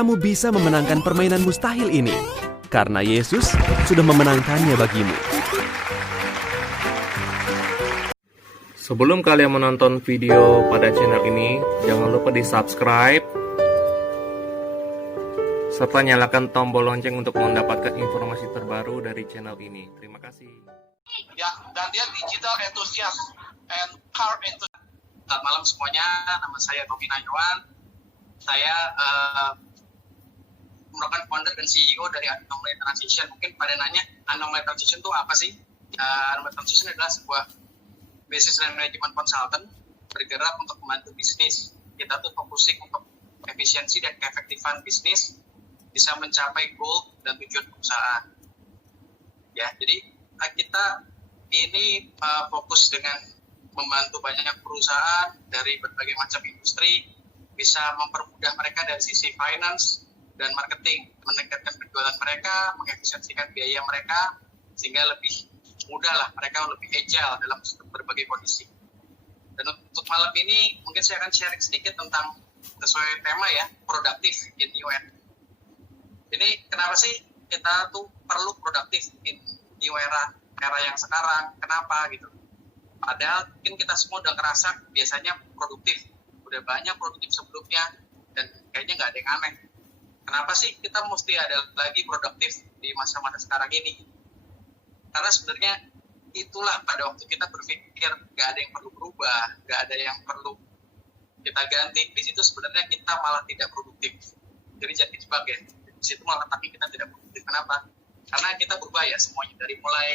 kamu bisa memenangkan permainan mustahil ini, karena Yesus sudah memenangkannya bagimu. Sebelum kalian menonton video pada channel ini, jangan lupa di-subscribe serta nyalakan tombol lonceng untuk mendapatkan informasi terbaru dari channel ini. Terima kasih. Ya, dan dia digital enthusiast and car enthusiast. Selamat malam semuanya, nama saya Tommy Najwan. Saya merupakan founder dan CEO dari Anomaly Transition. Mungkin pada nanya, Anomaly Transition itu apa sih? Anomaly Transition adalah sebuah business and management consultant bergerak untuk membantu bisnis. Kita tuh focusing untuk efisiensi dan keefektifan bisnis bisa mencapai goal dan tujuan perusahaan. Ya, jadi kita ini fokus dengan membantu banyak perusahaan dari berbagai macam industri, bisa mempermudah mereka dari sisi finance dan marketing, meningkatkan penjualan mereka, mengefisiensikan biaya mereka, sehingga lebih mudah lah mereka lebih agile dalam berbagai kondisi. Dan untuk malam ini mungkin saya akan sharing sedikit tentang sesuai tema ya, productive in new era. Ini kenapa sih kita tuh perlu produktif in new era yang sekarang? Kenapa gitu? Padahal mungkin kita semua udah ngerasa biasanya produktif, udah banyak produktif sebelumnya dan kayaknya nggak ada yang aneh. Kenapa sih kita mesti ada lagi produktif di masa-masa sekarang ini? Karena sebenarnya itulah pada waktu kita berpikir nggak ada yang perlu berubah, nggak ada yang perlu kita ganti. Di situ sebenarnya kita malah tidak produktif. Jadi jangan dijebak ya. Di situ malah tapi kita tidak produktif. Kenapa? Karena kita berubah ya semuanya. Dari mulai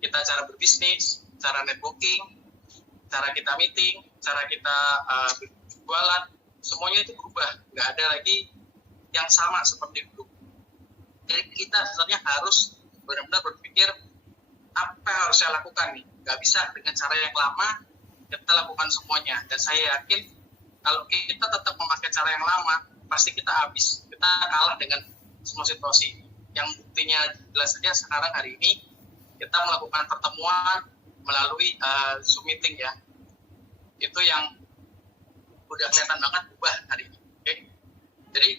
kita cara berbisnis, cara networking, cara kita meeting, cara kita berjualan, semuanya itu berubah. Nggak ada lagi yang sama seperti dulu. Jadi kita sebenarnya harus benar-benar berpikir apa yang harus saya lakukan nih. Nggak bisa dengan cara yang lama kita lakukan semuanya. Dan saya yakin kalau kita tetap memakai cara yang lama, pasti kita habis. Kita kalah dengan semua situasi. Yang buktinya jelas saja sekarang hari ini kita melakukan pertemuan melalui Zoom meeting ya. Itu yang udah kelihatan banget berubah hari ini. Okay? Jadi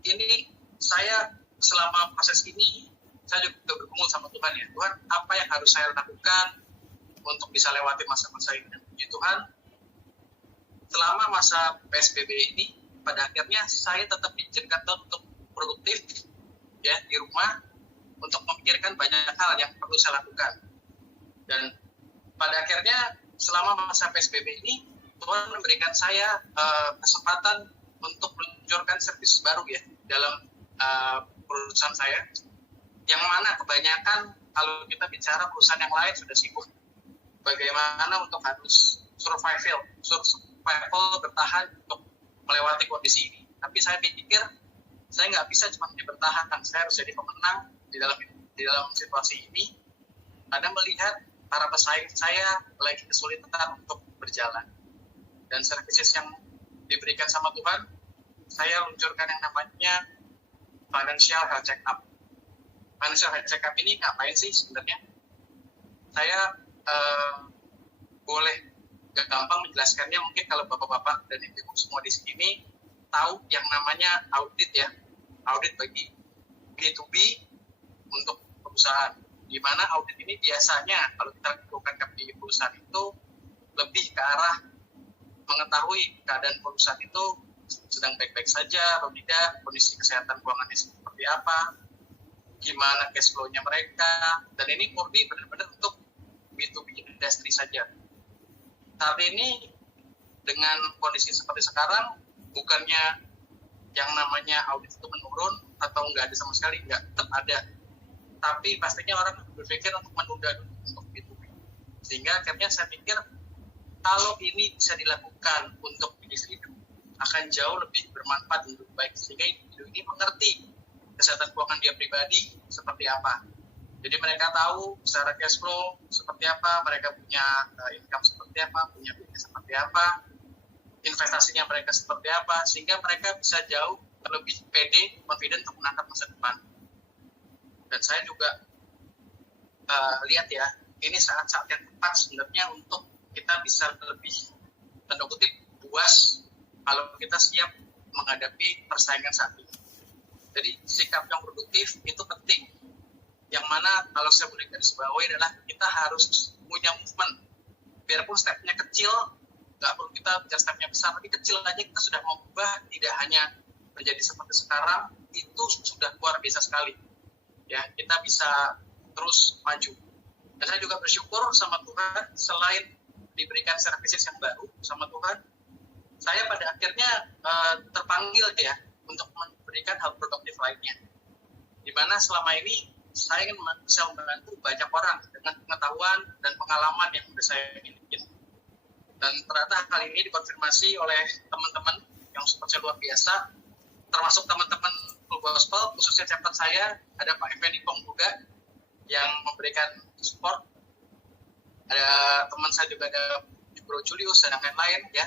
ini saya selama proses ini saya juga bergumul sama Tuhan ya. Tuhan, apa yang harus saya lakukan untuk bisa lewati masa-masa ini? Dan puji Tuhan, selama masa PSBB ini, pada akhirnya saya tetap diizinkan untuk produktif ya di rumah untuk memikirkan banyak hal yang perlu saya lakukan. Dan pada akhirnya selama masa PSBB ini, Tuhan memberikan saya kesempatan untuk meluncurkan servis baru ya dalam perusahaan saya. Yang mana kebanyakan kalau kita bicara perusahaan yang lain sudah sibuk bagaimana untuk harus survival bertahan untuk melewati kondisi ini. Tapi saya pikir saya nggak bisa cuma bertahan, saya harus jadi pemenang di dalam situasi ini. Karena melihat para pesaing saya lagi kesulitan untuk berjalan. Dan services yang diberikan sama Tuhan, saya luncurkan yang namanya Financial Health Check-up. Financial Health Check-up ini ngapain sih sebenarnya? Saya boleh gampang menjelaskannya, mungkin kalau bapak-bapak dan ibu semua di sini tahu yang namanya audit ya, audit bagi B2B untuk perusahaan. Di mana audit ini biasanya kalau kita lakukan di perusahaan itu lebih ke arah mengetahui keadaan perusahaan itu sedang baik-baik saja atau tidak, kondisi kesehatan keuangannya seperti apa, gimana cash flow-nya mereka, dan ini murni benar-benar untuk B2B industri saja. Saat ini dengan kondisi seperti sekarang, bukannya yang namanya audit itu menurun atau nggak ada sama sekali, nggak, tetap ada. Tapi pastinya orang berpikir untuk menunda dulu untuk B2B. Sehingga akhirnya saya pikir kalau ini bisa dilakukan untuk individu, akan jauh lebih bermanfaat dan lebih baik. Sehingga individu ini mengerti kesehatan keuangan dia pribadi seperti apa. Jadi mereka tahu secara cash flow seperti apa, mereka punya income seperti apa, punya bisnis seperti apa, investasinya mereka seperti apa, sehingga mereka bisa jauh lebih pede, confident untuk menatap masa depan. Dan saya juga lihat ya, ini saat-saat yang tepat sebenarnya untuk kita bisa lebih tanda kutip puas kalau kita siap menghadapi persaingan saat ini. Jadi sikap yang produktif itu penting. Yang mana kalau saya boleh garis bawahi adalah kita harus punya movement. Biarpun stepnya kecil, nggak perlu kita bicara stepnya besar, tapi kecil aja kita sudah mengubah, tidak hanya menjadi seperti sekarang, itu sudah luar biasa sekali. Ya, kita bisa terus maju. Dan saya juga bersyukur sama Tuhan, selain diberikan services yang baru sama Tuhan, saya pada akhirnya terpanggil ya untuk memberikan hal produktif lainnya. Di mana selama ini saya ingin bisa membantu banyak orang dengan pengetahuan dan pengalaman yang sudah saya miliki. Dan ternyata hal ini dikonfirmasi oleh teman-teman yang super luar biasa, termasuk teman-teman Full Gospel, khususnya chapter saya, ada Pak Effendi Pong juga yang memberikan support. Ada teman saya juga, ada Bro Julius dan lain-lain ya.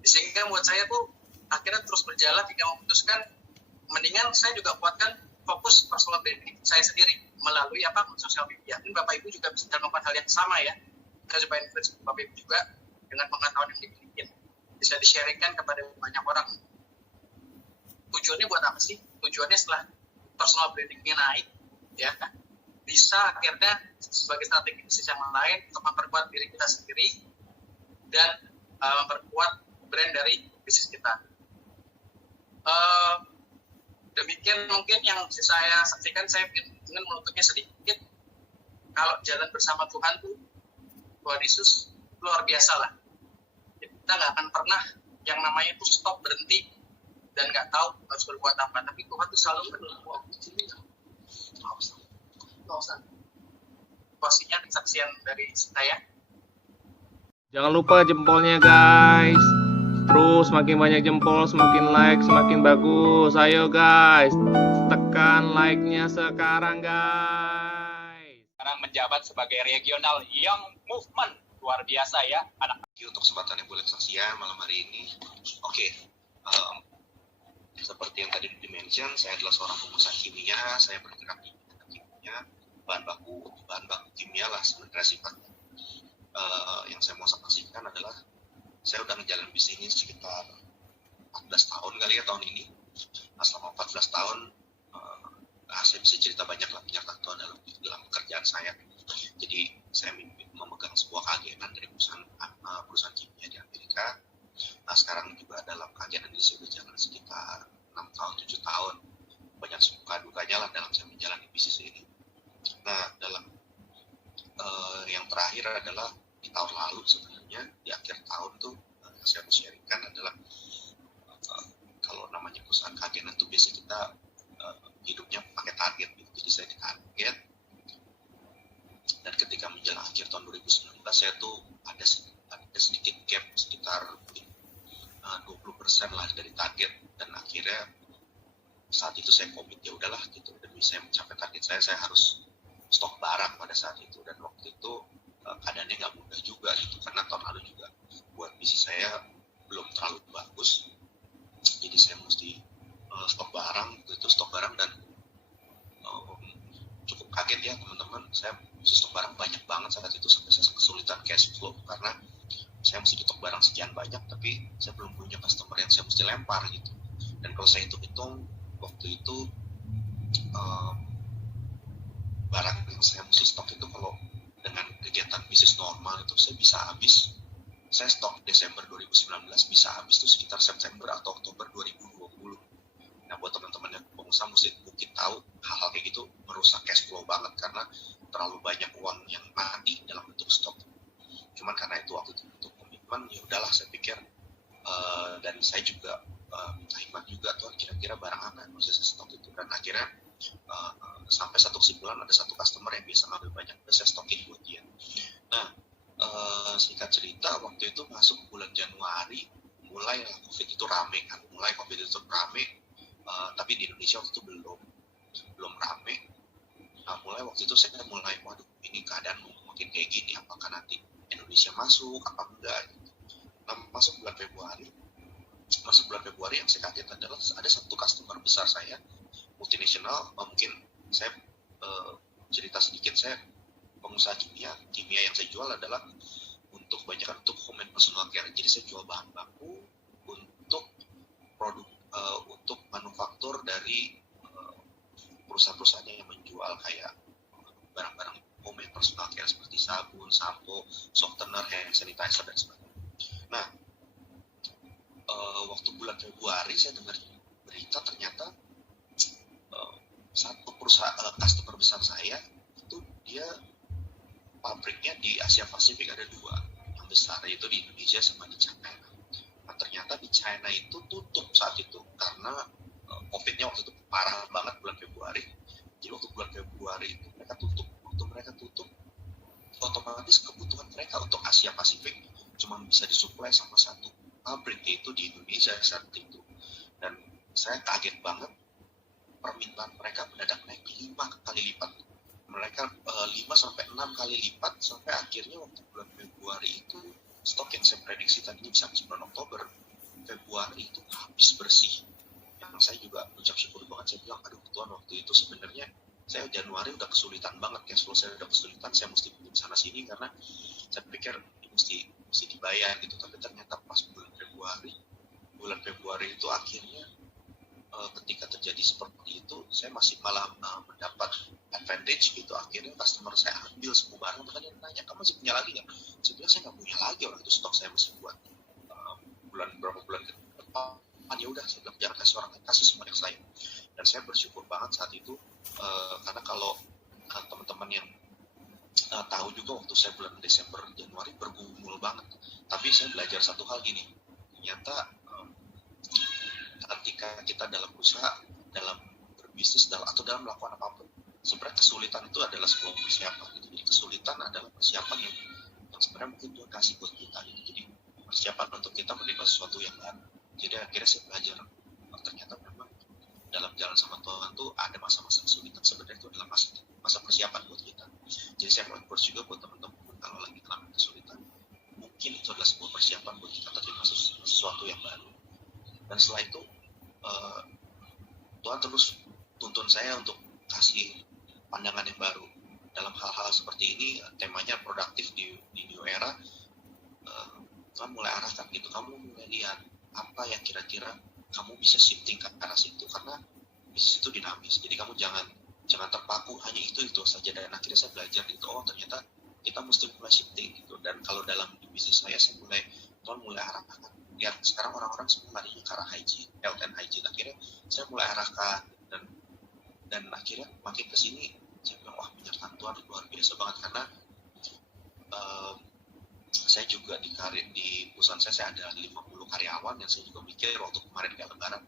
Sehingga buat saya tuh akhirnya terus berjalan hingga memutuskan mendingan saya juga kuatkan fokus personal branding saya sendiri melalui sosial media. Mungkin Bapak Ibu juga bisa melakukan hal yang sama ya. Saya coba influence Bapak Ibu juga dengan pengetahuan yang dimiliki. Bisa di-sharingkan kepada banyak orang. Tujuannya buat apa sih? Tujuannya setelah personal branding-nya naik, ya, bisa akhirnya sebagai strategi bisnis yang lain untuk memperkuat diri kita sendiri dan memperkuat brand dari bisnis kita. Demikian mungkin yang saya saksikan. Saya ingin menutupnya sedikit. Kalau jalan bersama Tuhan tuh, Tuhan Yesus luar biasa lah. Kita nggak akan pernah yang namanya itu stop, berhenti, dan nggak tahu harus berbuat apa. Tapi Tuhan tuh selalu berbuat. Posisinya kesaksian dari saya. Jangan lupa jempolnya guys. Terus semakin banyak jempol, semakin like, semakin bagus. Ayo guys, tekan like-nya sekarang guys. Sekarang menjabat sebagai regional Young Movement. Luar biasa ya anak. Untuk kesempatan yang boleh kesaksian malam hari ini. Oke, seperti yang tadi di-mention, saya adalah seorang pengusaha kimia. Saya bergerak di kimia, bahan baku kimia lah sebenarnya sifatnya. Yang saya mau saksikan adalah saya udah ngejalanin bisnis ini sekitar 14 tahun kali ya tahun ini. Nah, selama 14 tahun saya bisa cerita banyak lah pengetahuan dalam pekerjaan saya. Jadi saya memegang sebuah keagenan dari perusahaan kimia di Amerika. Nah, sekarang juga dalam keagenan ini saya udah jalan sekitar 6 tahun, 7 tahun. Banyak suka dukanya lah dalam saya menjalani bisnis ini. Nah, dalam yang terakhir adalah di tahun lalu sebenarnya, di akhir tahun tuh yang saya mau sharingkan adalah kalau namanya perusahaan keagenan tuh biasanya kita hidupnya pakai target gitu. Jadi saya ditarget, dan ketika menjelang akhir tahun 2019 saya tuh ada sedikit gap sekitar 20% lah dari target, dan akhirnya saat itu saya komit, ya udahlah gitu, demi saya mencapai target saya harus stok barang pada saat itu. Dan waktu itu keadaannya nggak mudah juga gitu, karena tahun lalu juga buat bisnis saya belum terlalu bagus, jadi saya mesti stok barang dan cukup kaget ya teman-teman. Saya mesti stok barang banyak banget saat itu, sampai saya kesulitan cash flow karena saya mesti stok barang sekian banyak tapi saya belum punya customer yang saya mesti lempar gitu. Dan kalau saya hitung-hitung waktu itu barang yang saya mesti stok itu kalau dengan kegiatan bisnis normal itu saya bisa habis. Saya stok Desember 2019 bisa habis itu sekitar September atau Oktober 2020. Nah, buat teman-teman yang pengusaha mungkin tahu hal-hal kayak gitu merusak cash flow banget karena terlalu banyak uang yang mati dalam bentuk stok. Cuman karena itu waktu itu untuk komitmen, ya udahlah saya pikir dan saya juga minta hikmat juga tuh kira-kira barang apa yang harus saya stok itu. Dan akhirnya sampai satu kesimpulan ada satu customer yang bisa ngambil banyak, udah saya stokin buat dia. Nah, singkat cerita waktu itu masuk bulan Januari mulai COVID itu rame kan, tapi di Indonesia waktu itu belum rame. Nah, mulai waktu itu saya mulai, waduh ini keadaan mungkin kayak gini, apakah nanti Indonesia masuk apa enggak gitu. Nah, masuk bulan Februari yang saya kaget adalah ada satu customer besar saya, multinasional. Mungkin saya cerita sedikit, saya pengusaha kimia yang saya jual adalah untuk home and personal care. Jadi saya jual bahan baku untuk produk untuk manufaktur dari perusahaan-perusahaan yang menjual kayak barang-barang home and personal care seperti sabun, sampo, softener, hand sanitizer dan sebagainya. Nah, waktu bulan Februari saya dengar berita ternyata satu perusahaan customer besar saya itu dia pabriknya di Asia Pasifik ada 2 yang besar, yaitu di Indonesia sama di China. Nah, ternyata di China itu tutup saat itu karena COVID-nya waktu itu parah banget bulan Februari. Jadi waktu bulan Februari itu mereka tutup. Waktu mereka tutup, otomatis kebutuhan mereka untuk Asia Pasifik cuma bisa disuplai sama satu pabrik, yaitu di Indonesia saat itu. Dan saya kaget banget, permintaan mereka mendadak naik 5 kali lipat. Mereka 5-6 kali lipat sampai akhirnya waktu bulan Februari itu stok yang saya prediksi tadinya bisa sampai bulan Oktober, Februari itu habis bersih. Yang saya juga ucap syukur banget, saya bilang, aduh Tuhan, waktu itu sebenarnya saya Januari udah kesulitan banget, cash flow saya udah kesulitan, saya mesti pinjam sana sini karena saya pikir mesti dibayar gitu. Tapi ternyata pas bulan Februari itu akhirnya ketika terjadi seperti itu, saya masih malah mendapat advantage gitu. Akhirnya customer saya ambil semua barang, bahkan dia nanya, kamu masih punya lagi nggak? Saya bilang saya nggak punya lagi, orang itu stok saya masih buat beberapa bulan ke depan. Ya udah, saya bilang jangan kasih orang lain, kasih semua yang saya. Dan saya bersyukur banget saat itu karena kalau teman-teman yang tahu juga waktu saya bulan Desember Januari bergumul banget. Tapi saya belajar satu hal gini, ternyata ketika kita dalam berusaha, dalam berbisnis, atau dalam melakukan apapun, sebenarnya kesulitan itu adalah sebuah persiapan gitu. Jadi kesulitan adalah persiapan yang sebenarnya mungkin Tuhan kasih buat kita gitu. Jadi persiapan untuk kita menerima sesuatu yang baru. Jadi akhirnya saya belajar ternyata memang dalam jalan sama Tuhan tuh ada masa-masa kesulitan, sebenarnya itu adalah masa persiapan buat kita. Jadi saya mau endorse juga buat teman-teman kalau lagi dalam kesulitan, mungkin itu adalah sebuah persiapan buat kita terima sesuatu yang baru. Dan setelah itu Tuhan terus tuntun saya untuk kasih pandangan yang baru dalam hal-hal seperti ini. Temanya produktif di new era. Tuhan mulai arahkan gitu, kamu mulai lihat apa yang kira-kira kamu bisa shifting ke arah situ, karena bisnis itu dinamis. Jadi kamu jangan terpaku hanya itu saja. Dan akhirnya saya belajar gitu, oh ternyata kita mesti mulai shifting gitu. Dan kalau dalam bisnis saya Tuhan mulai arahkan. Lihat sekarang orang-orang semua larinya ke arah hygiene, health and hygiene. Akhirnya saya mulai arahkan dan akhirnya makin kesini saya bilang, wah penyertaan Tuhan luar biasa banget. Karena saya juga di perusahaan saya ada 50 karyawan, yang saya juga mikir waktu kemarin di Lebaran,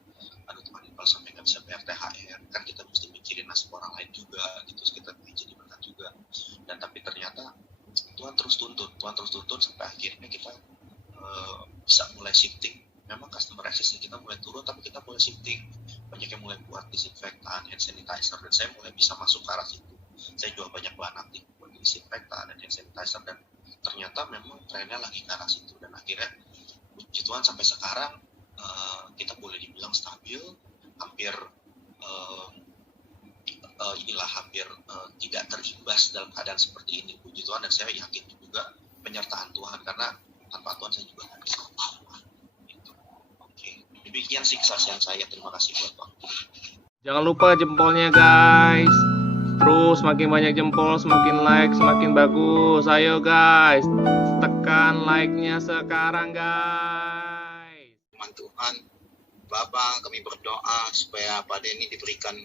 aduh Tuhan, kalau sampai nggak bisa bayar THR, kan kita mesti mikirin nasib orang lain juga gitu, kita jadi berkat juga. Dan tapi ternyata Tuhan terus tuntun sampai akhirnya kita bisa mulai shifting. Memang customer access kita mulai turun, tapi kita mulai shifting. Banyak yang mulai buat disinfektan, hand sanitizer, dan saya mulai bisa masuk ke arah situ. Saya jual banyak bahan aktif buat disinfektan dan hand sanitizer, dan ternyata memang trennya lagi ke arah situ. Dan akhirnya puji Tuhan sampai sekarang kita boleh dibilang stabil, hampir hampir tidak terimbas dalam keadaan seperti ini, puji Tuhan. Dan saya yakin juga penyertaan Tuhan, karena tanpa Tuhan saya juga nggak bisa apa-apa gitu. Oke, demikian sih kesaksian saya. Terima kasih buat waktu. Jangan lupa jempolnya guys. Terus semakin banyak jempol, semakin like, semakin bagus. Ayo guys, tekan like-nya sekarang guys. Tuhan, Bapa, kami berdoa supaya Pak Denny diberikan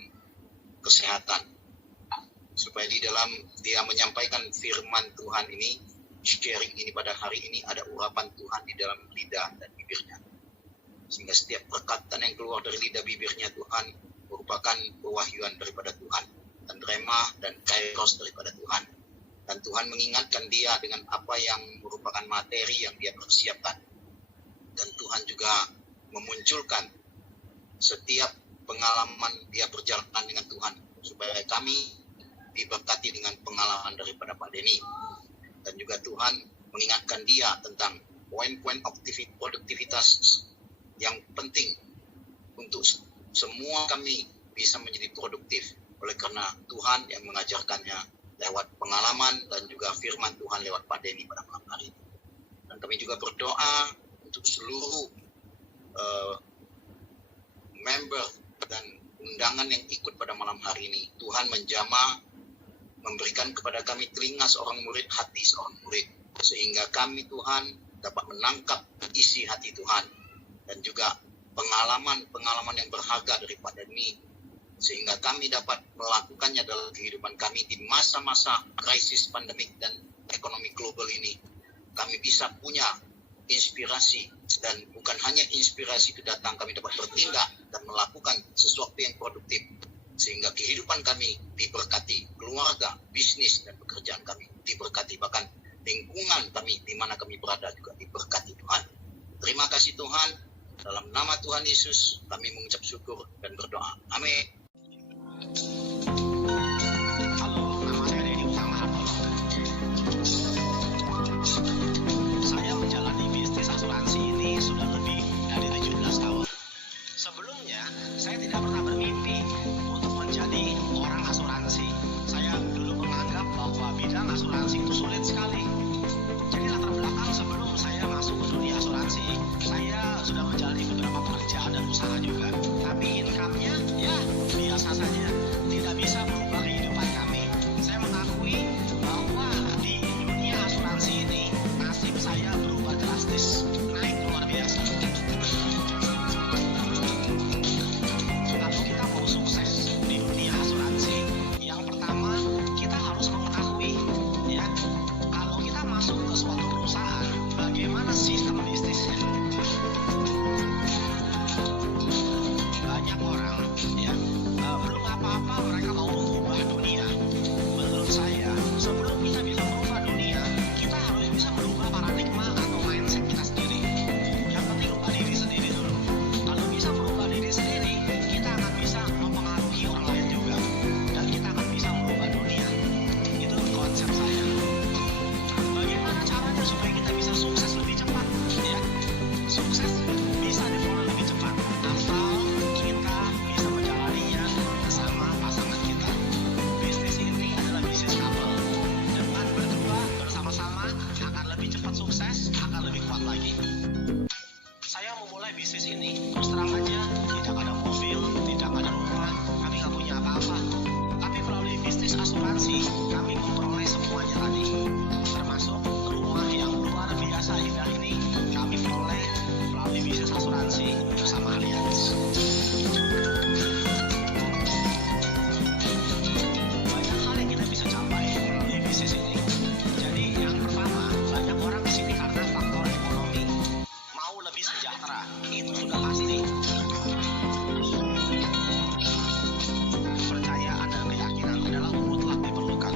kesehatan, supaya di dalam dia menyampaikan firman Tuhan ini, sharing ini pada hari ini, ada urapan Tuhan di dalam lidah dan bibirnya, sehingga setiap perkataan yang keluar dari lidah bibirnya Tuhan merupakan pewahyuan daripada Tuhan, dan remah dan kairos daripada Tuhan. Dan Tuhan mengingatkan dia dengan apa yang merupakan materi yang dia persiapkan. Dan Tuhan juga memunculkan setiap pengalaman dia berjalan dengan Tuhan, supaya kami diberkati dengan pengalaman daripada Pak Denny. Dan juga Tuhan mengingatkan dia tentang poin-poin produktivitas yang penting untuk semua kami bisa menjadi produktif, oleh karena Tuhan yang mengajarkannya lewat pengalaman dan juga firman Tuhan lewat Pak Denny pada malam hari ini. Dan kami juga berdoa untuk seluruh member dan undangan yang ikut pada malam hari ini. Tuhan menjamah, memberikan kepada kami telinga seorang murid, hati seorang murid, sehingga kami Tuhan dapat menangkap isi hati Tuhan, dan juga pengalaman-pengalaman yang berharga daripada ini, sehingga kami dapat melakukannya dalam kehidupan kami di masa-masa krisis pandemik dan ekonomi global ini. Kami bisa punya inspirasi, dan bukan hanya inspirasi itu datang, kami dapat bertindak dan melakukan sesuatu yang produktif, sehingga kehidupan kami diberkati, keluarga, bisnis, dan pekerjaan kami diberkati, bahkan lingkungan kami di mana kami berada juga diberkati Tuhan. Terima kasih Tuhan, dalam nama Tuhan Yesus kami mengucap syukur dan berdoa. Amin. Halo, nama saya Dedi Utama Hartono. Saya menjalani bisnis asuransi ini sudah lebih dari 17 tahun. Sebelumnya, saya tidak pernah bermimpi untuk menjadi orang asuransi. Saya dulu menganggap bahwa bidang asuransi itu sulit sekali. Jadi latar belakang sebelum saya masuk ke dunia asuransi, saya sudah menjalani beberapa pekerjaan dan usaha juga. Tapi income-nya ya biasa saja, tidak bisa merubah kehidupan kami. Saya mengakui bahwa di dunia asuransi ini nasib saya berubah drastis, naik luar biasa. Kalau kita mau sukses di dunia asuransi, yang pertama kita harus mengetahui ya, kalau kita masuk ke suatu perusahaan, bagaimana sistem bisnisnya. Banyak orang ya belum apa-apa mereka mau mengubah dunia. Menurut saya, sebelum kita bisa merubah dunia, kita harus bisa merubah paradigma atau mindset kita sendiri. Yang penting rubah diri sendiri dulu. Kalau bisa merubah diri sendiri, kita akan bisa mempengaruhi orang lain juga, dan kita akan bisa merubah dunia. Itu konsep saya. Bagaimana caranya supaya kita bisa sukses lebih cepat ya? Sukses bisa diperoleh lebih cepat asal kita bisa menjalaninya bersama pasangan kita. Bisnis ini adalah bisnis couple. Dengan berdua bersama-sama akan lebih cepat sukses, akan lebih kuat lagi. Saya memulai bisnis ini, terus terang aja, tidak ada mobil, tidak ada rumah, kami nggak punya apa-apa. Tapi melalui bisnis asuransi, kami memperoleh semuanya tadi, termasuk rumah yang luar biasa indah ini, kami peroleh melalui bisnis asuransi bersama Allianz. Banyak hal yang kita bisa capai melalui bisnis ini. Jadi yang pertama, banyak orang di sini karena faktor ekonomi, mau lebih sejahtera, itu sudah pasti. Kepercayaan dan keyakinan adalah mutlak diperlukan.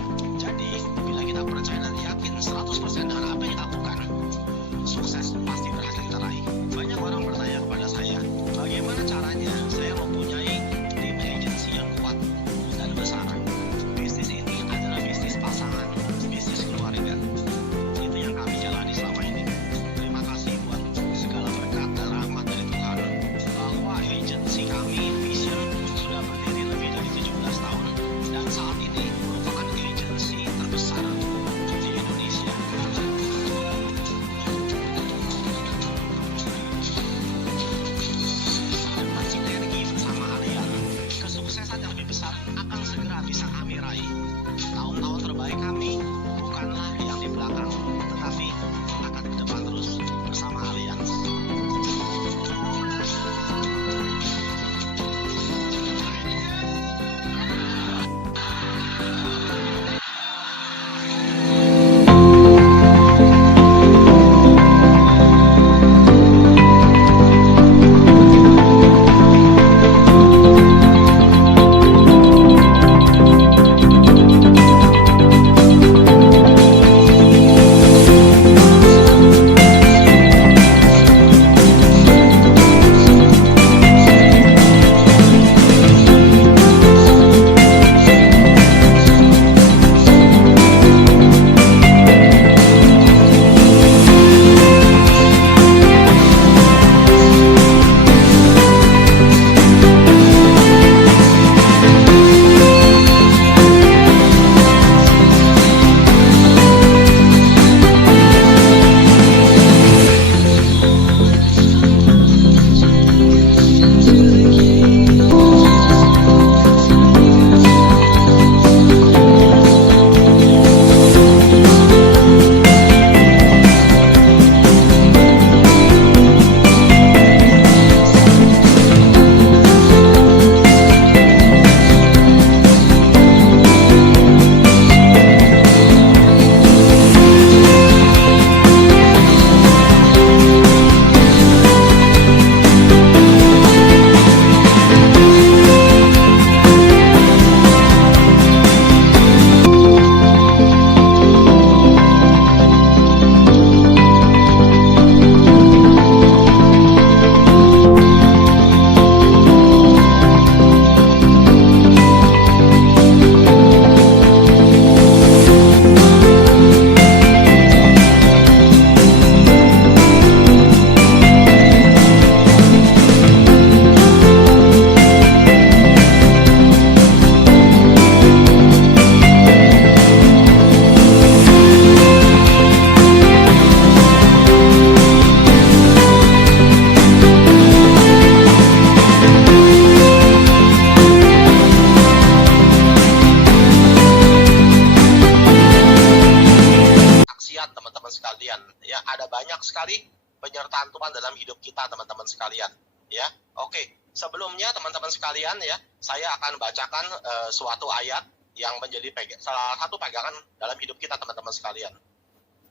Tuhan dalam hidup kita, teman-teman sekalian. Ya, oke. Sebelumnya teman-teman sekalian ya, saya akan bacakan suatu ayat yang menjadi salah satu pegangan dalam hidup kita, teman-teman sekalian.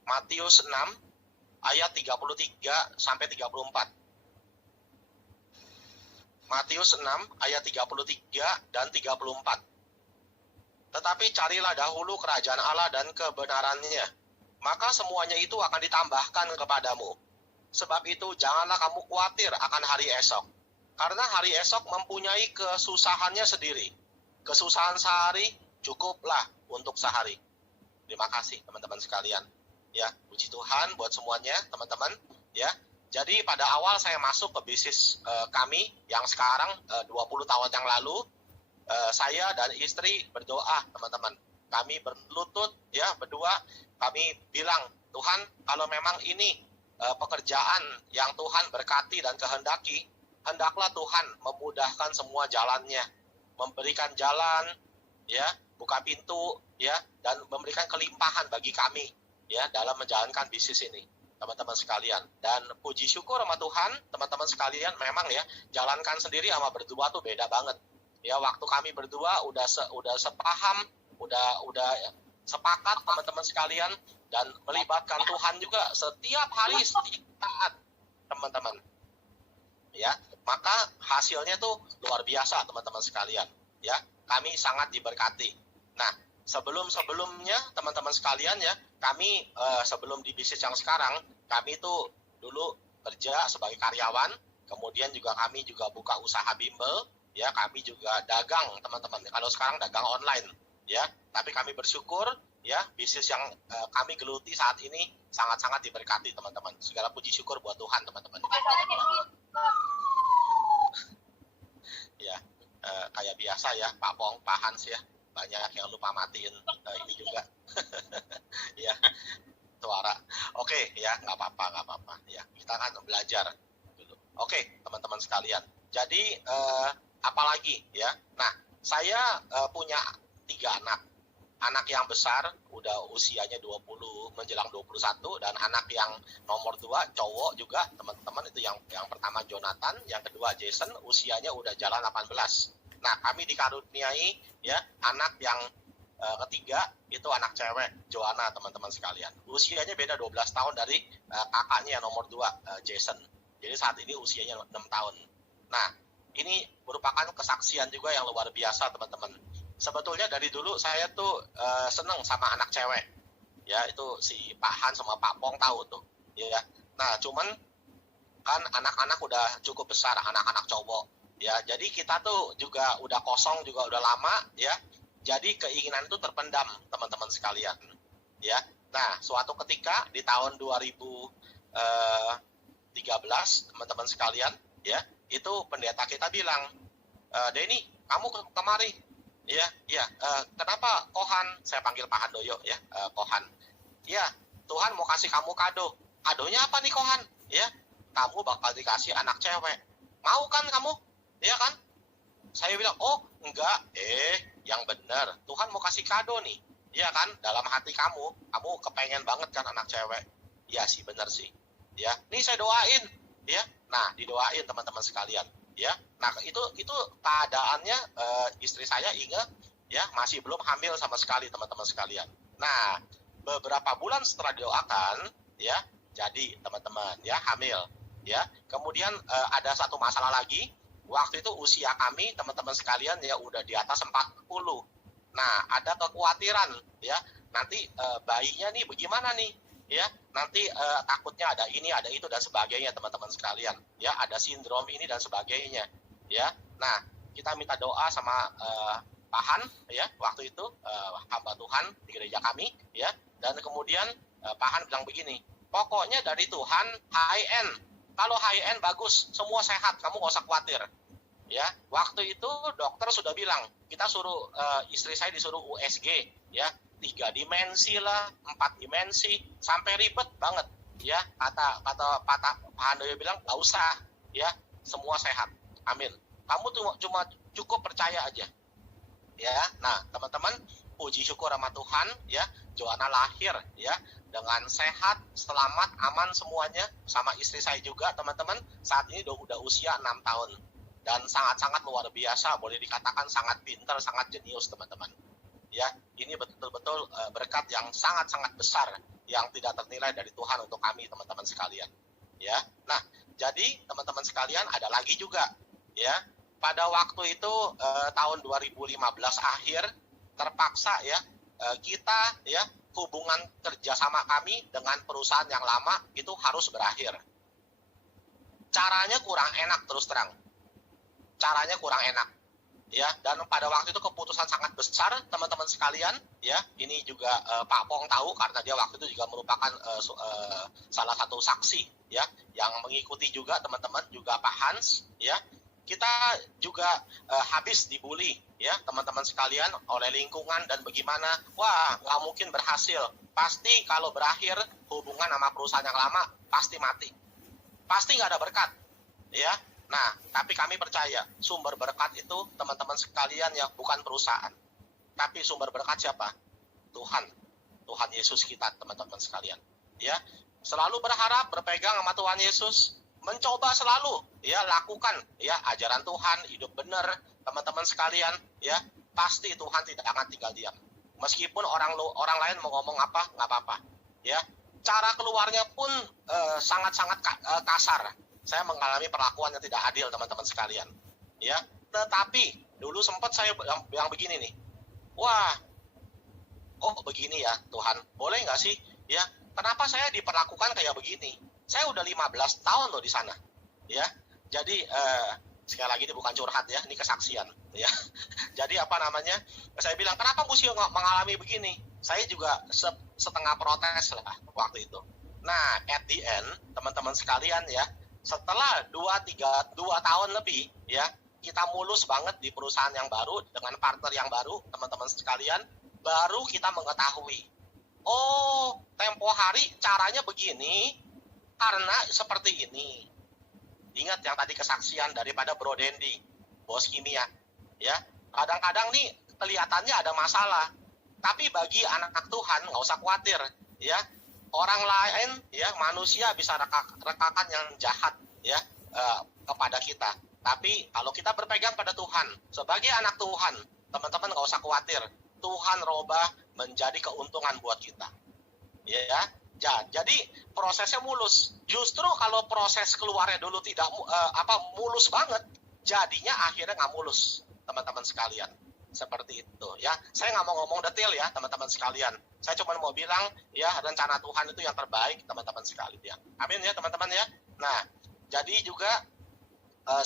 Matius 6 ayat 33 sampai 34. Matius 6 ayat 33 dan 34. Tetapi carilah dahulu kerajaan Allah dan kebenarannya, maka semuanya itu akan ditambahkan kepadamu. Sebab itu janganlah kamu khawatir akan hari esok, karena hari esok mempunyai kesusahannya sendiri. Kesusahan sehari cukuplah untuk sehari. Terima kasih teman-teman sekalian. Ya, puji Tuhan buat semuanya teman-teman. Ya, jadi pada awal saya masuk ke bisnis kami yang sekarang 20 tahun yang lalu, saya dan istri berdoa teman-teman. Kami berlutut ya berdua, kami bilang, Tuhan kalau memang ini pekerjaan yang Tuhan berkati dan kehendaki, hendaklah Tuhan memudahkan semua jalannya, memberikan jalan, ya, buka pintu, ya, dan memberikan kelimpahan bagi kami, ya, dalam menjalankan bisnis ini, teman-teman sekalian. Dan puji syukur sama Tuhan, teman-teman sekalian, memang ya, jalankan sendiri sama berdua tuh beda banget. Ya, waktu kami berdua udah sepaham, udah sepakat teman-teman sekalian, dan melibatkan Tuhan juga setiap hari, setiap saat, teman-teman. Ya, maka hasilnya tuh luar biasa teman-teman sekalian. Ya, kami sangat diberkati. Nah, sebelumnya teman-teman sekalian ya, kami sebelum di bisnis yang sekarang, kami tuh dulu kerja sebagai karyawan, kemudian juga kami juga buka usaha bimbel, ya, kami juga dagang teman-teman. Kalau sekarang dagang online, ya, tapi kami bersyukur ya, bisnis yang kami geluti saat ini sangat-sangat diberkati teman-teman. Segala puji syukur buat Tuhan teman-teman. Ya, kayak biasa ya, Pak Pong, Pak Hans ya, banyak yang lupa matiin ini juga. Ya, suara. Oke, ya, nggak apa-apa. Ya, kita kan belajar dulu. Oke, teman-teman sekalian. Jadi apalagi ya. Nah, saya punya 3 anak. Anak yang besar udah usianya 20 menjelang 21, dan anak yang nomor 2 cowok juga teman-teman, itu yang pertama Jonathan, yang kedua Jason, usianya udah jalan 18. Nah, kami dikaruniai ya anak yang ketiga itu anak cewek, Joanna teman-teman sekalian. Usianya beda 12 tahun dari kakaknya yang nomor 2 Jason. Jadi saat ini usianya 6 tahun. Nah, ini merupakan kesaksian juga yang luar biasa teman-teman. Sebetulnya dari dulu saya tuh seneng sama anak cewek, ya, itu si Pak Han sama Pak Pong tahu tuh, ya. Nah, cuman kan anak-anak udah cukup besar, anak-anak cowok, ya. Jadi kita tuh juga udah kosong, juga udah lama, ya. Jadi keinginan itu terpendam, teman-teman sekalian, ya. Nah, suatu ketika di tahun 2013, teman-teman sekalian, ya, itu pendeta kita bilang, Denny, kamu kemari. Ya, kenapa Kohan? Saya panggil Pak Handoyo ya, Kohan. Ya, Tuhan mau kasih kamu kado. Kadonya apa nih Kohan? Ya, kamu bakal dikasih anak cewek. Mau kan kamu? Ya kan? Saya bilang, oh enggak, yang benar. Tuhan mau kasih kado nih. Ya kan? Dalam hati kamu kepengen banget kan anak cewek. Ya sih, benar sih. Ya, nih saya doain. Ya, nah didoain teman-teman sekalian. Ya, nah itu keadaannya istri saya Inge ya masih belum hamil sama sekali teman-teman sekalian. Nah, beberapa bulan setelah didoakan ya, jadi teman-teman ya hamil ya. Kemudian ada satu masalah lagi. Waktu itu usia kami teman-teman sekalian ya udah di atas 40. Nah, ada kekhawatiran ya, nanti bayinya nih bagaimana nih? Ya, nanti takutnya ada ini, ada itu dan sebagainya teman-teman sekalian. Ya, ada sindrom ini dan sebagainya. Ya, nah kita minta doa sama Pak Han ya waktu itu hamba Tuhan di gereja kami ya. Dan kemudian Pak Han bilang begini, pokoknya dari Tuhan high end. Kalau high end bagus, semua sehat, kamu nggak usah khawatir. Ya, waktu itu dokter sudah bilang kita suruh istri saya disuruh USG ya. 3 dimensi lah, 4 dimensi, sampai ribet banget, ya. Kata Pak Handoyo bilang, nggak usah, ya, semua sehat, amin. Kamu cuma cukup percaya aja, ya. Nah, teman-teman, puji syukur sama Tuhan ya, Joanna lahir ya dengan sehat, selamat, aman semuanya, sama istri saya juga teman-teman. Saat ini udah usia 6 tahun dan sangat-sangat luar biasa, boleh dikatakan sangat pintar, sangat jenius teman-teman. Ya, ini betul-betul berkat yang sangat-sangat besar yang tidak ternilai dari Tuhan untuk kami teman-teman sekalian. Ya. Nah, jadi teman-teman sekalian ada lagi juga ya. Pada waktu itu tahun 2015 akhir terpaksa ya kita ya hubungan kerjasama kami dengan perusahaan yang lama itu harus berakhir. Caranya kurang enak, terus terang. Caranya kurang enak. Ya, dan pada waktu itu keputusan sangat besar teman-teman sekalian ya. Ini juga Pak Pong tahu karena dia waktu itu juga merupakan salah satu saksi ya yang mengikuti juga teman-teman, juga Pak Hans ya. Kita juga habis dibully ya teman-teman sekalian oleh lingkungan dan bagaimana, wah nggak mungkin berhasil, pasti kalau berakhir hubungan sama perusahaan yang lama pasti mati, pasti nggak ada berkat ya. Nah, tapi kami percaya sumber berkat itu teman-teman sekalian ya bukan perusahaan, tapi sumber berkat siapa? Tuhan Yesus kita teman-teman sekalian ya. Selalu berharap berpegang sama Tuhan Yesus, mencoba selalu ya lakukan ya ajaran Tuhan, hidup benar teman-teman sekalian ya, pasti Tuhan tidak akan tinggal diam. Meskipun orang lain mau ngomong apa, nggak apa-apa ya. Cara keluarnya pun sangat-sangat kasar. Saya mengalami perlakuan yang tidak adil teman-teman sekalian ya. Tetapi dulu sempat saya yang begini nih, wah oh begini ya Tuhan, boleh nggak sih ya, kenapa saya diperlakukan kayak begini? Saya udah 15 tahun loh di sana ya. Jadi sekali lagi ini bukan curhat ya, ini kesaksian ya. Jadi apa namanya, saya bilang kenapa mesti mengalami begini. Saya juga setengah protes lah waktu itu. Nah at the end teman-teman sekalian ya, setelah 2 tahun lebih ya, kita mulus banget di perusahaan yang baru dengan partner yang baru teman-teman sekalian, baru kita mengetahui, oh tempo hari caranya begini karena seperti ini. Ingat yang tadi kesaksian daripada Bro Dendi, bos kimia ya. Kadang-kadang nih kelihatannya ada masalah, tapi bagi anak Tuhan nggak usah khawatir ya. Orang lain ya, manusia bisa rekakan yang jahat ya kepada kita. Tapi kalau kita berpegang pada Tuhan sebagai anak Tuhan, teman-teman nggak usah khawatir. Tuhan robah menjadi keuntungan buat kita. Ya. Jadi prosesnya mulus. Justru kalau proses keluarnya dulu tidak mulus banget, jadinya akhirnya nggak mulus, teman-teman sekalian. Seperti itu ya. Saya nggak mau ngomong detail ya teman-teman sekalian. Saya cuma mau bilang ya rencana Tuhan itu yang terbaik teman-teman sekalian. Amin ya teman-teman ya. Nah jadi juga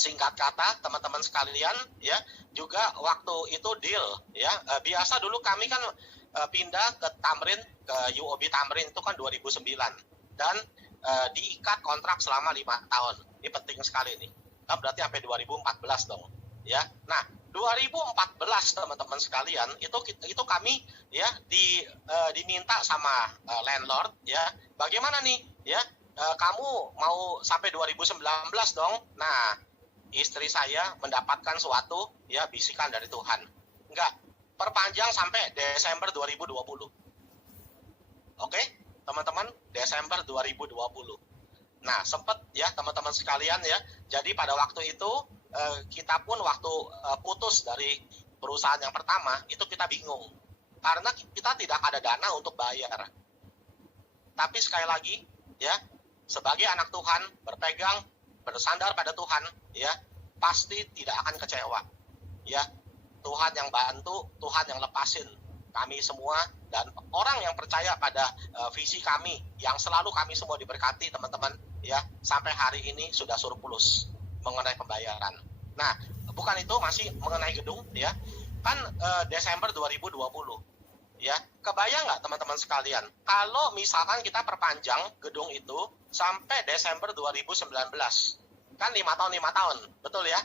singkat kata teman-teman sekalian ya, juga waktu itu deal ya. Biasa dulu kami kan pindah ke Tamrin, ke UOB Tamrin itu kan 2009 dan diikat kontrak selama 5 tahun. Ini penting sekali nih. Nah, berarti sampai 2014 dong ya. Nah 2014 teman-teman sekalian itu kami ya diminta sama landlord ya, bagaimana nih ya, kamu mau sampai 2019 dong. Nah istri saya mendapatkan suatu ya bisikan dari Tuhan, enggak, perpanjang sampai Desember 2020. Oke teman-teman, Desember 2020. Nah sempat ya teman-teman sekalian ya, jadi pada waktu itu kita pun waktu putus dari perusahaan yang pertama itu kita bingung karena kita tidak ada dana untuk bayar. Tapi sekali lagi ya, sebagai anak Tuhan berpegang, bersandar pada Tuhan ya, pasti tidak akan kecewa ya. Tuhan yang bantu, Tuhan yang lepasin kami semua, dan orang yang percaya pada visi kami yang selalu kami semua diberkati teman-teman ya, sampai hari ini sudah surplus mengenai pembayaran. Nah, bukan itu, masih mengenai gedung ya. Kan Desember 2020 ya. Kebayang nggak teman-teman sekalian, kalau misalkan kita perpanjang gedung itu sampai Desember 2019. Kan 5 tahun, betul ya?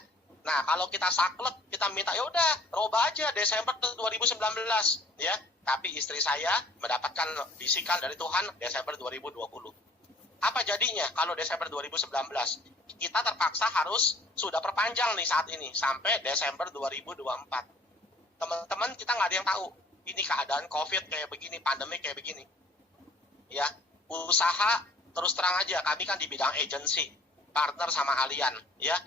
Nah, kalau kita saklek, kita minta ya udah robah aja Desember 2019 ya. Tapi istri saya mendapatkan bisikan dari Tuhan Desember 2020. Apa jadinya kalau Desember 2019? Kita terpaksa harus sudah perpanjang nih saat ini sampai Desember 2024. Teman-teman, kita nggak ada yang tahu ini keadaan COVID kayak begini, pandemi kayak begini. Ya, usaha terus terang aja, kami kan di bidang agency, partner sama kalian, ya.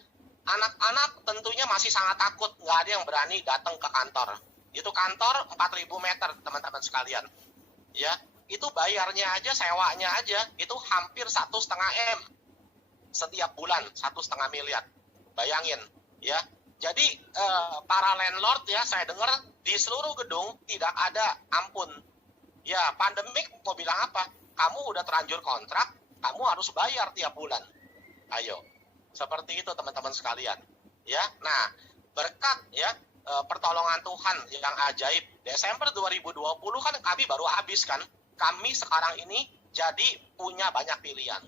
Anak-anak tentunya masih sangat takut, nggak ada yang berani datang ke kantor. Itu kantor 4.000 meter, teman-teman sekalian. Ya, itu bayarnya aja, sewanya aja, itu hampir 1,5 M setiap bulan, 1,5 miliar. Bayangin, ya. Jadi para landlord ya, saya dengar di seluruh gedung tidak ada ampun. Ya, pandemik mau bilang apa? Kamu udah terlanjur kontrak, kamu harus bayar tiap bulan. Ayo, seperti itu teman-teman sekalian. Ya, nah berkat ya pertolongan Tuhan yang ajaib, Desember 2020 kan kami baru habis kan. Kami sekarang ini jadi punya banyak pilihan.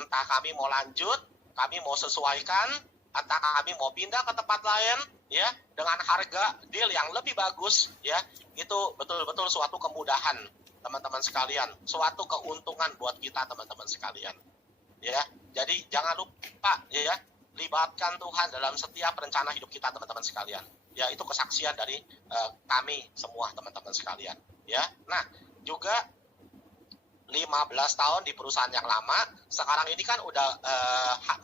Entah kami mau lanjut, kami mau sesuaikan, entah kami mau pindah ke tempat lain, ya, dengan harga deal yang lebih bagus, ya, itu betul-betul suatu kemudahan, teman-teman sekalian, suatu keuntungan buat kita, teman-teman sekalian, ya. Jadi jangan lupa, ya, libatkan Tuhan dalam setiap rencana hidup kita, teman-teman sekalian, ya, itu kesaksian dari kami semua, teman-teman sekalian, ya. Nah, juga 15 tahun di perusahaan yang lama, sekarang ini kan udah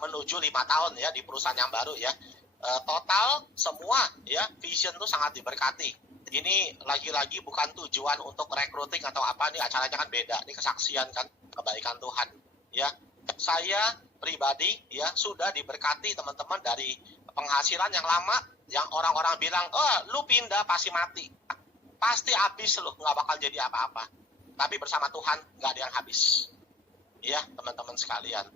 menuju 5 tahun ya di perusahaan yang baru ya. Total semua ya vision tuh sangat diberkati. Ini lagi-lagi bukan tujuan untuk recruiting atau apa, nih acaranya kan beda. Ini kesaksian kan kebaikan Tuhan ya. Saya pribadi ya sudah diberkati teman-teman dari penghasilan yang lama, yang orang-orang bilang, "Oh, lu pindah pasti mati. Pasti habis lu, nggak bakal jadi apa-apa." Tapi bersama Tuhan nggak ada yang habis. Ya, teman-teman sekalian.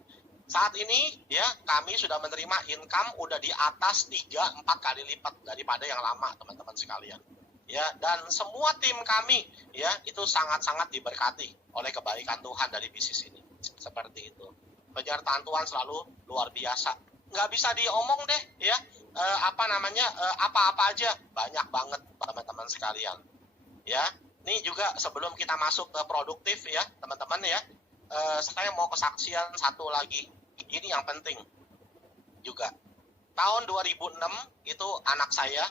Saat ini ya kami sudah menerima income udah di atas 3-4 kali lipat daripada yang lama, teman-teman sekalian. Ya, dan semua tim kami ya itu sangat-sangat diberkati oleh kebaikan Tuhan dari bisnis ini. Seperti itu. Penyertaan Tuhan selalu luar biasa. Nggak bisa diomong deh ya. Apa-apa aja banyak banget, teman-teman sekalian. Ya. Ini juga sebelum kita masuk ke produktif ya teman-teman ya, saya mau kesaksian satu lagi. Ini yang penting juga. Tahun 2006 itu anak saya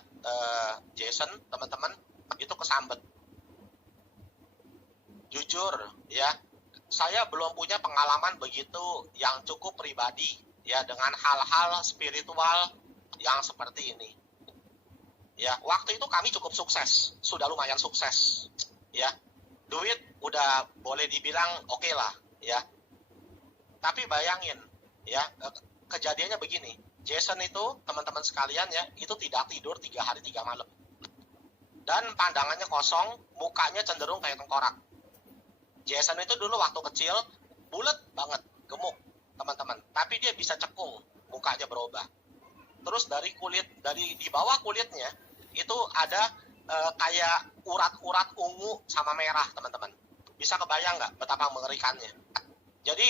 Jason teman-teman itu kesambet. Jujur ya, saya belum punya pengalaman begitu yang cukup pribadi ya dengan hal-hal spiritual yang seperti ini. Ya, waktu itu kami cukup sukses, sudah lumayan sukses, ya. Duit udah boleh dibilang oke lah, ya. Tapi bayangin, ya, kejadiannya begini. Jason itu, teman-teman sekalian ya, itu tidak tidur 3 hari 3 malam. Dan pandangannya kosong, mukanya cenderung kayak tengkorak. Jason itu dulu waktu kecil, bulat banget, gemuk, teman-teman. Tapi dia bisa cekung, mukanya berubah. Terus dari di bawah kulitnya, itu ada kayak urat-urat ungu sama merah, teman-teman. Bisa kebayang nggak betapa mengerikannya? Jadi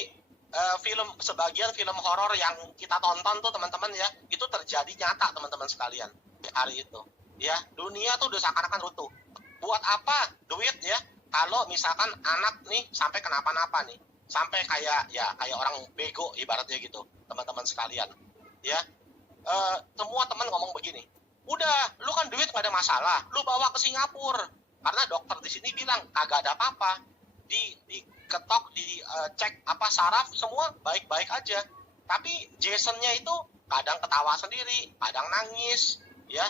sebagian film horor yang kita tonton tuh teman-teman ya, itu terjadi nyata teman-teman sekalian hari itu. Ya, dunia tuh udah seakan-akan runtuh. Buat apa duit ya? Kalau misalkan anak nih sampai kenapa-napa nih, sampai kayak orang bego ibaratnya gitu, teman-teman sekalian. Ya, semua teman ngomong begini. Udah, lu kan duit gak ada masalah, lu bawa ke Singapura. Karena dokter di sini bilang kagak ada apa-apa. Diketok, dicek saraf, semua baik-baik aja. Tapi Jasonnya itu kadang ketawa sendiri, kadang nangis, ya,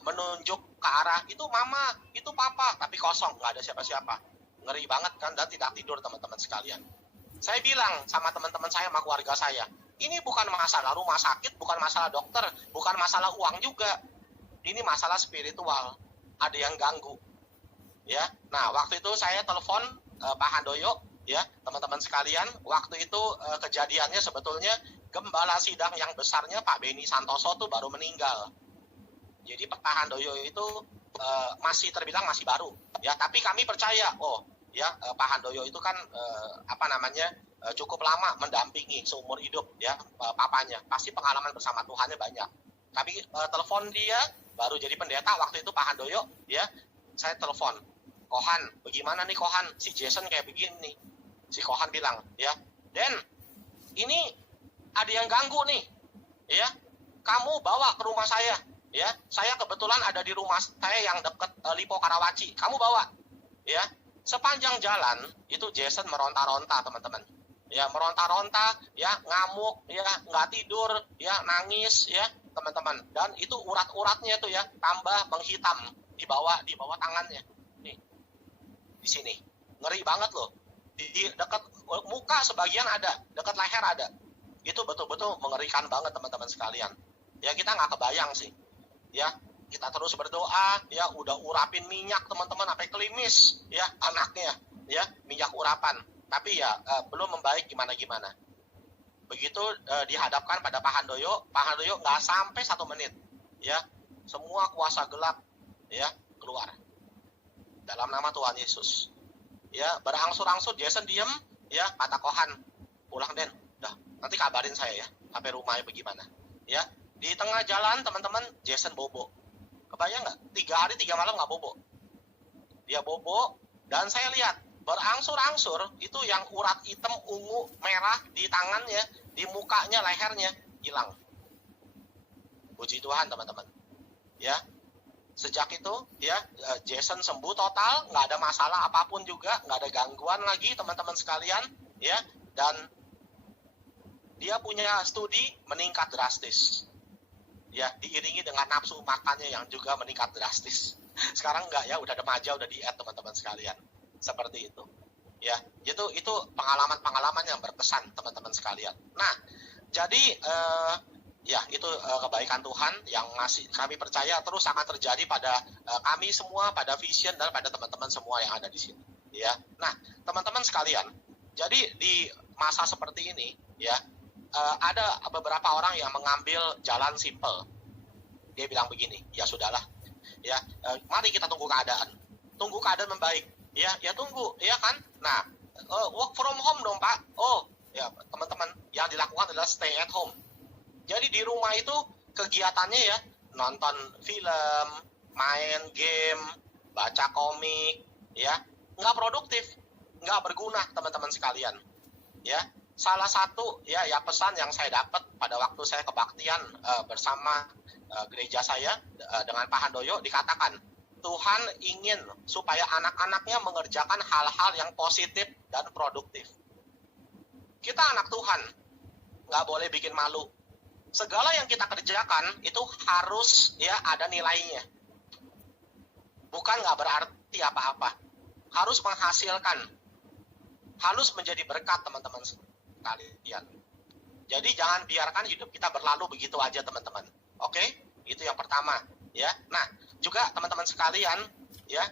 menunjuk ke arah itu mama, itu papa, tapi kosong, nggak ada siapa-siapa. Ngeri banget kan, dan tidak tidur teman-teman sekalian. Saya bilang sama teman-teman saya, sama keluarga saya, ini bukan masalah rumah sakit, bukan masalah dokter, bukan masalah uang juga. Ini masalah spiritual, ada yang ganggu, ya. Nah, waktu itu saya telepon Pak Handoyo, ya, teman-teman sekalian. Waktu itu kejadiannya sebetulnya gembala sidang yang besarnya Pak Beni Santoso tuh baru meninggal. Jadi Pak Handoyo itu masih terbilang masih baru, ya. Tapi kami percaya, Pak Handoyo itu kan cukup lama mendampingi seumur hidup, ya, papanya. Pasti pengalaman bersama Tuhannya banyak. Tapi telepon dia baru jadi pendeta waktu itu Pak Handoyo, ya. Saya telepon, Kohan, bagaimana nih Kohan, si Jason kayak begini. Si Kohan bilang, ya, Den, ini ada yang ganggu nih, ya. Kamu bawa ke rumah saya, Ya, saya kebetulan ada di rumah saya yang dekat Lipo Karawaci. Kamu bawa, ya. Sepanjang jalan itu Jason meronta-ronta, teman-teman. Ya, meronta-ronta, ya, ngamuk, ya, nggak tidur, ya, nangis, ya, teman-teman. Dan itu urat-uratnya tuh ya tambah menghitam di bawah tangannya. Nih, di sini. Ngeri banget loh. Di dekat muka sebagian ada, dekat leher ada. Itu betul-betul mengerikan banget, teman-teman sekalian. Ya, kita nggak kebayang sih. Ya, kita terus berdoa, ya, udah urapin minyak, teman-teman, sampai klimis, ya, anaknya, ya, minyak urapan. Tapi ya belum membaik gimana-gimana. Begitu dihadapkan pada Pak Handoyo nggak sampai 1 menit, ya, semua kuasa gelap, ya, keluar. Dalam nama Tuhan Yesus. Ya, berangsur-angsur Jason diem, ya, kata Kohan, pulang Den, dah, nanti kabarin saya ya, sampai rumahnya bagaimana. Ya, di tengah jalan teman-teman Jason bobo. Kebayang nggak? 3 hari 3 malam nggak bobo. Dia bobo dan saya lihat berangsur-angsur itu yang urat hitam, ungu, merah di tangannya, di mukanya, lehernya hilang. Puji Tuhan teman-teman. Ya, sejak itu ya Jason sembuh total, nggak ada masalah apapun juga, nggak ada gangguan lagi teman-teman sekalian. Ya, dan dia punya studi meningkat drastis. Ya, diiringi dengan nafsu makannya yang juga meningkat drastis. Sekarang enggak ya, udah remaja, udah diet teman-teman sekalian. Seperti itu. Ya, itu pengalaman-pengalaman yang berkesan teman-teman sekalian. Nah, jadi ya itu kebaikan Tuhan yang masih kami percaya terus akan terjadi pada kami semua, pada Vision dan pada teman-teman semua yang ada di sini. Ya. Nah, teman-teman sekalian, jadi di masa seperti ini ya ada beberapa orang yang mengambil jalan simple. Dia bilang begini, ya sudahlah, ya mari kita tunggu keadaan membaik, ya tunggu, ya kan. Nah, work from home dong Pak. Oh, ya teman-teman, yang dilakukan adalah stay at home. Jadi di rumah itu kegiatannya ya nonton film, main game, baca komik, ya nggak produktif, nggak berguna teman-teman sekalian, ya. Salah satu ya pesan yang saya dapat pada waktu saya kebaktian bersama gereja saya dengan Pak Handoyo, dikatakan Tuhan ingin supaya anak-anaknya mengerjakan hal-hal yang positif dan produktif. Kita anak Tuhan, nggak boleh bikin malu. Segala yang kita kerjakan itu harus ya ada nilainya. Bukan nggak berarti apa-apa. Harus menghasilkan. Harus menjadi berkat teman-teman sekalian. Jadi jangan biarkan hidup kita berlalu begitu aja teman-teman. Oke? Itu yang pertama, ya. Nah, juga teman-teman sekalian, ya,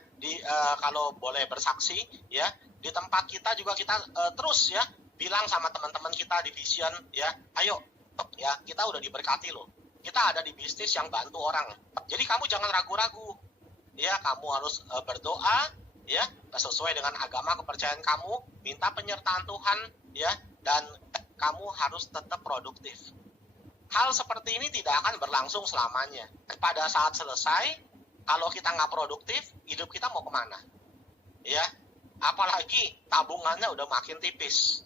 kalau boleh bersaksi, ya, di tempat kita juga kita terus ya bilang sama teman-teman kita di Vision, ya, ayo, ya, kita udah diberkati loh. Kita ada di bisnis yang bantu orang. Jadi kamu jangan ragu-ragu. Ya, kamu harus berdoa, ya, sesuai dengan agama kepercayaan kamu, minta penyertaan Tuhan, ya. Dan kamu harus tetap produktif. Hal seperti ini tidak akan berlangsung selamanya. Pada saat selesai, kalau kita nggak produktif, hidup kita mau kemana? Ya, apalagi tabungannya udah makin tipis.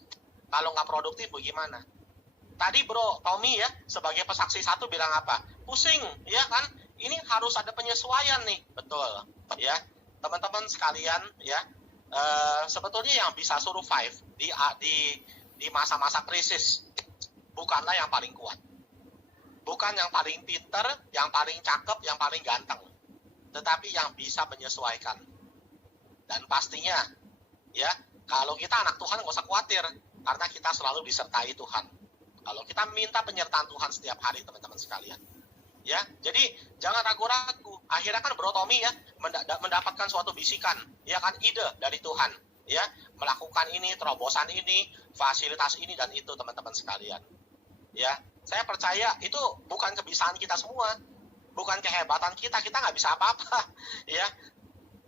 Kalau nggak produktif bagaimana? Tadi Bro Tommy ya, sebagai pesaksi 1 bilang apa? Pusing, ya kan? Ini harus ada penyesuaian nih. Betul, ya. Teman-teman sekalian, ya, sebetulnya yang bisa survive di masa-masa krisis bukanlah yang paling kuat, bukan yang paling pinter, yang paling cakep, yang paling ganteng, tetapi yang bisa menyesuaikan. Dan pastinya ya kalau kita anak Tuhan nggak usah khawatir, karena kita selalu disertai Tuhan. Kalau kita minta penyertaan Tuhan setiap hari teman-teman sekalian, ya. Jadi jangan ragu-ragu. Akhirnya kan Bro Tommy ya mendapatkan suatu bisikan, ya kan, ide dari Tuhan, ya, melakukan ini, terobosan ini, fasilitas ini dan itu teman-teman sekalian. Ya, saya percaya itu bukan kebiasaan kita semua, bukan kehebatan kita nggak bisa apa-apa, ya.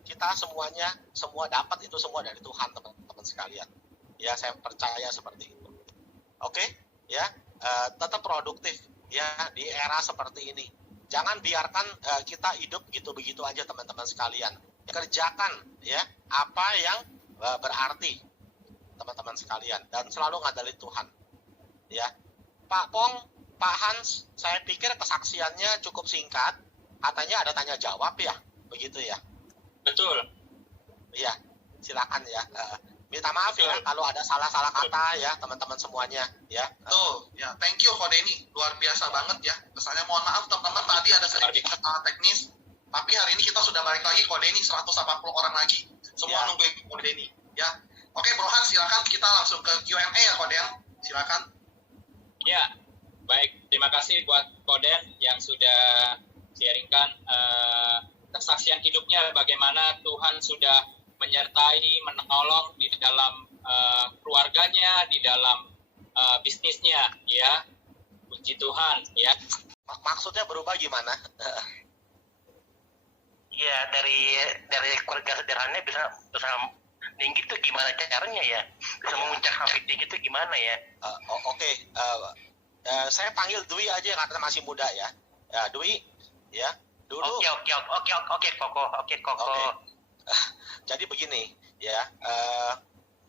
Kita semua dapat itu semua dari Tuhan teman-teman sekalian. Ya, saya percaya seperti itu. Oke, ya, tetap produktif ya di era seperti ini. Jangan biarkan kita hidup begitu aja teman-teman sekalian. Kerjakan ya apa yang berarti teman-teman sekalian dan selalu ngadalin Tuhan. Ya. Pak Pong, Pak Hans, saya pikir kesaksiannya cukup singkat katanya ada tanya jawab ya, begitu ya? Betul. Iya, silakan ya. Minta maaf ya kalau ada salah-salah kata ya teman-teman semuanya ya. Tuh, ya, thank you Ko Denny, luar biasa banget ya. Kesannya mohon maaf teman-teman tadi ada sedikit kesalahan teknis, tapi hari ini kita sudah balik lagi Ko Denny, 180 orang lagi. Semua Ya. nungguin Ko Denny ya. Oke, Brohan silakan kita langsung ke Q&A ya Ko Den. Silakan. Ya, baik. Terima kasih buat Koden yang sudah sharingkan kesaksian hidupnya bagaimana Tuhan sudah menyertai, menolong di dalam keluarganya, di dalam bisnisnya, ya. Puji Tuhan, ya. Maksudnya berubah gimana? Ya dari keluarga sederhana bisa tinggi itu gimana caranya ya? Bisa memuncak sampai tinggi itu gimana ya? Oke, saya panggil Dwi aja karena masih muda ya. Ya, Dwi, ya. Dulu. Oke, Koko. Oke. Jadi begini, ya,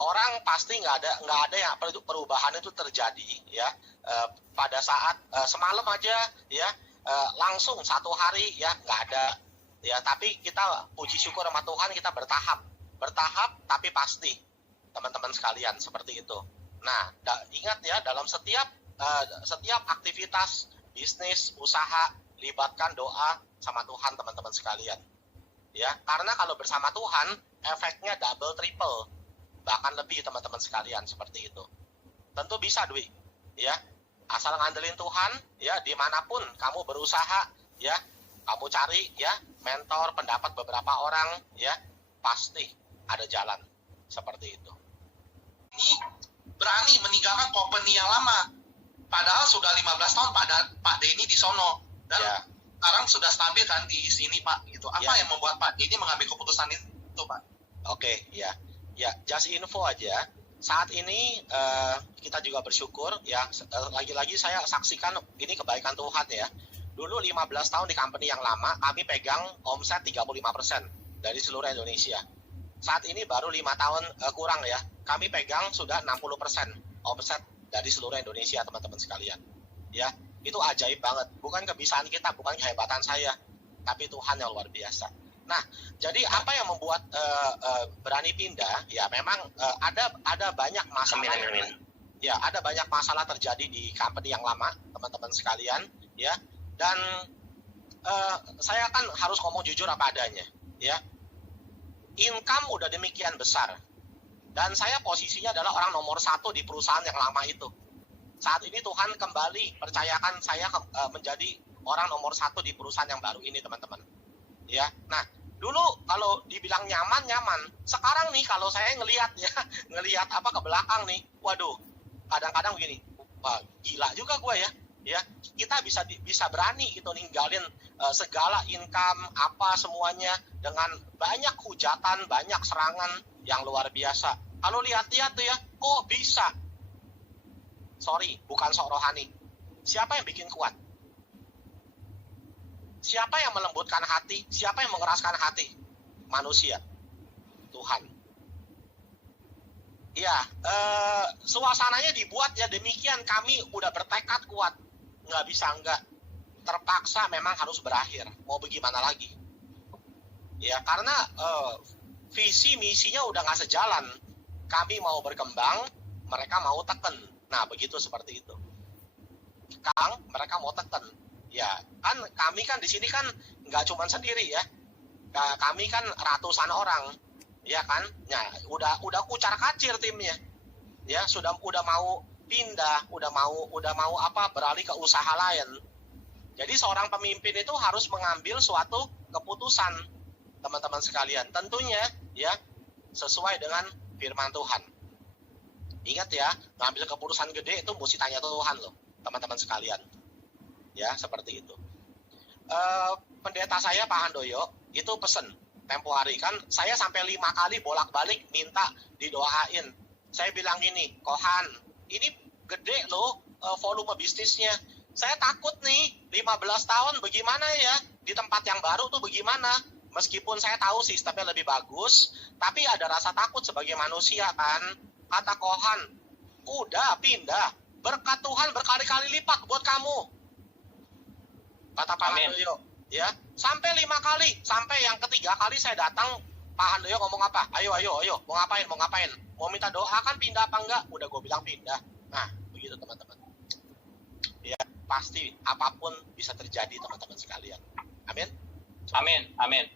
orang pasti nggak ada yang perubahan itu terjadi, ya, pada saat semalam aja, ya, langsung satu hari, ya, nggak ada, ya. Tapi kita puji syukur sama Tuhan kita bertahap tapi pasti, teman-teman sekalian seperti itu. Nah, ingat ya, dalam setiap aktivitas bisnis usaha libatkan doa sama Tuhan teman-teman sekalian. Ya, karena kalau bersama Tuhan efeknya double triple bahkan lebih teman-teman sekalian seperti itu. Tentu bisa Dwi, ya, asal ngandelin Tuhan, ya, dimanapun kamu berusaha, ya, kamu cari, ya, mentor, pendapat beberapa orang, ya, pasti ada jalan seperti itu. Ini berani meninggalkan company yang lama, padahal sudah 15 tahun Pak Denny di sono dan Ya. sekarang sudah stabil kan di sini Pak gitu. Apa Ya. yang membuat Pak Denny mengambil keputusan itu Pak? Oke, ya, just info aja. Saat ini kita juga bersyukur, ya, lagi-lagi saya saksikan ini kebaikan Tuhan ya. Dulu 15 tahun di company yang lama, kami pegang omset 35% dari seluruh Indonesia. Saat ini baru 5 tahun kurang ya, kami pegang sudah 60% omset dari seluruh Indonesia teman-teman sekalian. Ya, itu ajaib banget. Bukan kebiasaan kita, bukan kehebatan saya, tapi Tuhan yang luar biasa. Nah, jadi apa yang membuat berani pindah? Ya, memang ada banyak masalah. Amin. Ya, ada banyak masalah terjadi di company yang lama, teman-teman sekalian. Ya, dan saya kan harus ngomong jujur apa adanya. Ya, income udah demikian besar, dan saya posisinya adalah orang nomor 1 di perusahaan yang lama itu. Saat ini Tuhan kembali percayakan saya menjadi orang nomor 1 di perusahaan yang baru ini teman-teman. Ya, nah dulu kalau dibilang nyaman, sekarang nih kalau saya ngelihat apa ke belakang nih, waduh, kadang-kadang begini, wah, gila juga gue ya, kita bisa berani gitu ninggalin segala income apa semuanya dengan banyak hujatan, banyak serangan yang luar biasa. Kalau lihat-lihat tuh ya, kok bisa? Sorry, bukan sok rohani. Siapa yang bikin kuat? Siapa yang melembutkan hati? Siapa yang mengeraskan hati? Manusia. Tuhan. Ya, suasananya dibuat ya demikian. Kami udah bertekad kuat. Nggak bisa enggak. Terpaksa memang harus berakhir. Mau bagaimana lagi? Ya, karena visi misinya udah nggak sejalan. Kami mau berkembang, mereka mau teken. Nah, begitu seperti itu. Kang, mereka mau teken. Ya, kan kami kan di sini kan nggak cuma sendiri ya. Kami kan ratusan orang, ya kan? Ya, udah kucar-kacir timnya. Ya, udah mau pindah, udah mau beralih ke usaha lain. Jadi seorang pemimpin itu harus mengambil suatu keputusan, teman-teman sekalian. Tentunya ya sesuai dengan firman Tuhan. Ingat ya, ngambil keputusan gede itu mesti tanya Tuhan loh, teman-teman sekalian. Ya, seperti itu. Pendeta saya Pak Handoyo itu pesen tempo hari kan, saya sampai 5 kali bolak-balik minta didoain. Saya bilang gini, Kohan, ini gede loh volume bisnisnya. Saya takut nih, 15 tahun bagaimana ya, di tempat yang baru tuh bagaimana. Meskipun saya tahu sistemnya lebih bagus, tapi ada rasa takut sebagai manusia kan. Kata Kohan, udah pindah, berkat Tuhan berkali-kali lipat buat kamu. Kata Pak Handoyo, Ya, sampai 5 kali, sampai yang ketiga kali saya datang, Pak Handoyo ngomong apa? Ayo, mau ngapain? Mau minta doa kan pindah apa enggak? Udah gue bilang pindah. Nah, begitu teman-teman. Ya, pasti apapun bisa terjadi teman-teman sekalian. Amin. Amin.